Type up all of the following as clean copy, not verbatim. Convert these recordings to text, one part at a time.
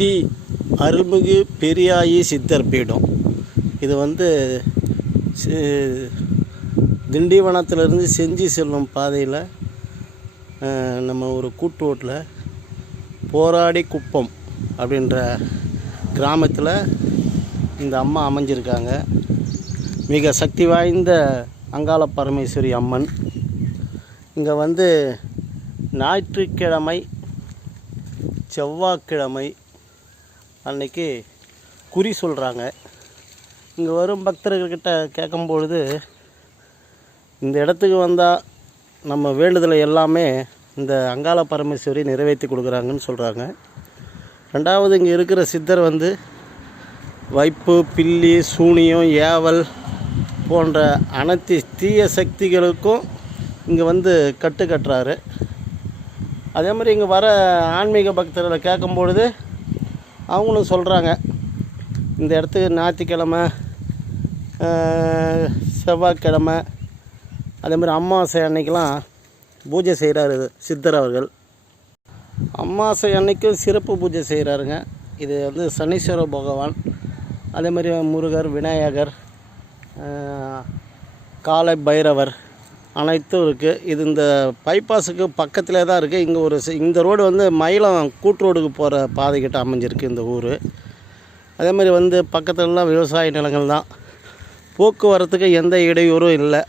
ஸ்ரீ அருள்மிகு பெரியாயி சித்தர் பீடம். இது திண்டிவனத்திலிருந்து செஞ்சி செல்லும் பாதையில் நம்ம ஒரு கூட்டு ரோட்டில் போராடி குப்பம் அப்படின்ற கிராமத்தில் இந்த அம்மா அமைஞ்சிருக்காங்க. மிக சக்தி வாய்ந்த அங்காள பரமேஸ்வரி அம்மன். இங்கே ஞாயிற்றுக்கிழமை செவ்வாய்க்கிழமை அன்னைக்கு குறி சொல்கிறாங்க. இங்கே வரும் பக்தர்கள்கிட்ட கேட்கும்பொழுது இந்த இடத்துக்கு வந்தால் நம்ம வேண்டுதலை எல்லாமே இந்த அங்காள பரமேஸ்வரி நிறைவேற்றி கொடுக்குறாங்கன்னு சொல்கிறாங்க. ரெண்டாவது, இங்கே இருக்கிற சித்தர் வைப்பு, பில்லி, சூனியம், ஏவல் போன்ற அனைத்து தீய சக்திகளுக்கும் இங்கே கட்டு கட்டுறாரு. அதே மாதிரி இங்கே வர ஆன்மீக பக்தர்களை கேட்கும்பொழுது அவங்களும் சொல்கிறாங்க, இந்த இடத்துக்கு ஞாயிற்றுக்கிழமை, செவ்வாய்க்கிழமை, அதே மாதிரி அமாவாசை அன்னைக்கெலாம் பூஜை செய்கிறாரு சித்தர் அவர்கள். அமாவாசை அன்னைக்கும் சிறப்பு பூஜை செய்கிறாருங்க. இது சனீஸ்வர பகவான், அதே மாதிரி முருகர், விநாயகர், கால பைரவர் அனைத்தும் இருக்குது. இது இந்த பைபாஸுக்கு பக்கத்தில் தான் இருக்குது. இங்கே இந்த ரோடு மயிலம் கூட்டு ரோடுக்கு போகிற பாதைக்கிட்ட அமைஞ்சிருக்கு இந்த ஊர். அதே மாதிரி பக்கத்துலலாம் விவசாய நிலங்கள் தான். போக்குவரத்துக்கு எந்த இடையூறும் இல்லை.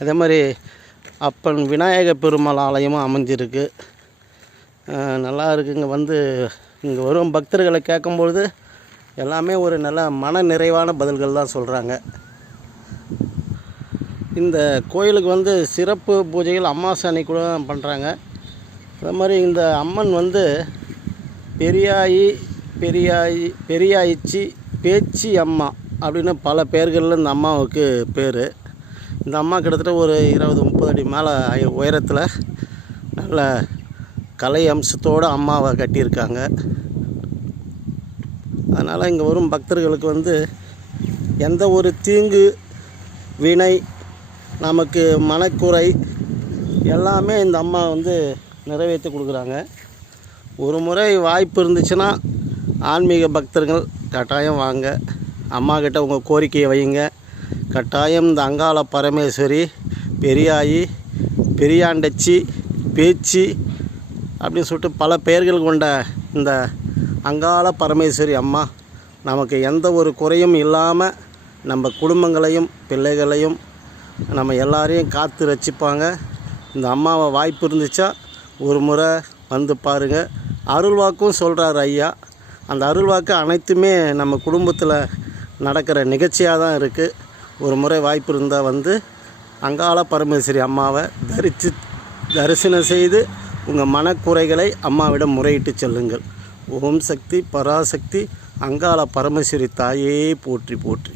அதே மாதிரி அப்பன் விநாயக பெருமாள் ஆலயமும் அமைஞ்சிருக்கு. நல்லா இருக்குங்க. இங்கே வரும் பக்தர்களை கேட்கும்பொழுது எல்லாமே ஒரு நல்ல மன நிறைவான பதில்கள் தான் சொல்கிறாங்க. இந்த கோயிலுக்கு சிறப்பு பூஜைகள் அமாவாசை அன்னைக்கு கூட பண்ணுறாங்க. அதே மாதிரி இந்த அம்மன் பெரியாயிச்சி பேச்சி அம்மா அப்படின்னு பல பெயர்களில் இந்த அம்மாவுக்கு பேர். இந்த அம்மா கிட்டத்தட்ட ஒரு 20-30 அடி மேலே உயரத்தில் நல்ல கலை அம்சத்தோடு அம்மாவை கட்டியிருக்காங்க. அதனால் இங்கே வரும் பக்தர்களுக்கு எந்த ஒரு தீங்கு, வினை, நமக்கு மனக்குறை எல்லாமே இந்த அம்மா நிறைவேற்றி கொடுக்குறாங்க. ஒரு முறை வாய்ப்பு இருந்துச்சுன்னா ஆன்மீக பக்தர்கள் கட்டாயம் வாங்க, அம்மாக்கிட்ட உங்கள் கோரிக்கையை வைங்க. கட்டாயம் இந்த அங்காள பரமேஸ்வரி, பெரியாயி, பெரியாண்டச்சி, பேச்சி அப்படின்னு சொல்லிட்டு பல பெயர்கள் கொண்ட இந்த அங்காள பரமேஸ்வரி அம்மா நமக்கு எந்த ஒரு குறையும் இல்லாமல் நம்ம குடும்பங்களையும் பிள்ளைகளையும் நம்ம எல்லாரையும் காத்து ரசிப்பாங்க. இந்த அம்மாவை வாய்ப்பு இருந்துச்சா ஒரு முறை பாருங்கள். அருள்வாக்கும் சொல்கிறார் ஐயா. அந்த அருள்வாக்கு அனைத்துமே நம்ம குடும்பத்தில் நடக்கிற நிகழ்ச்சியாக தான் இருக்குது. ஒரு முறை வாய்ப்பு இருந்தால் அங்காள பரமேஸ்வரி அம்மாவை தரிசனம் செய்து உங்கள் மனக்குறைகளை அம்மாவிடம் முறையிட்டு செல்லுங்கள். ஓம் சக்தி பராசக்தி அங்காள பரமேஸ்வரி தாயே போற்றி போற்றி.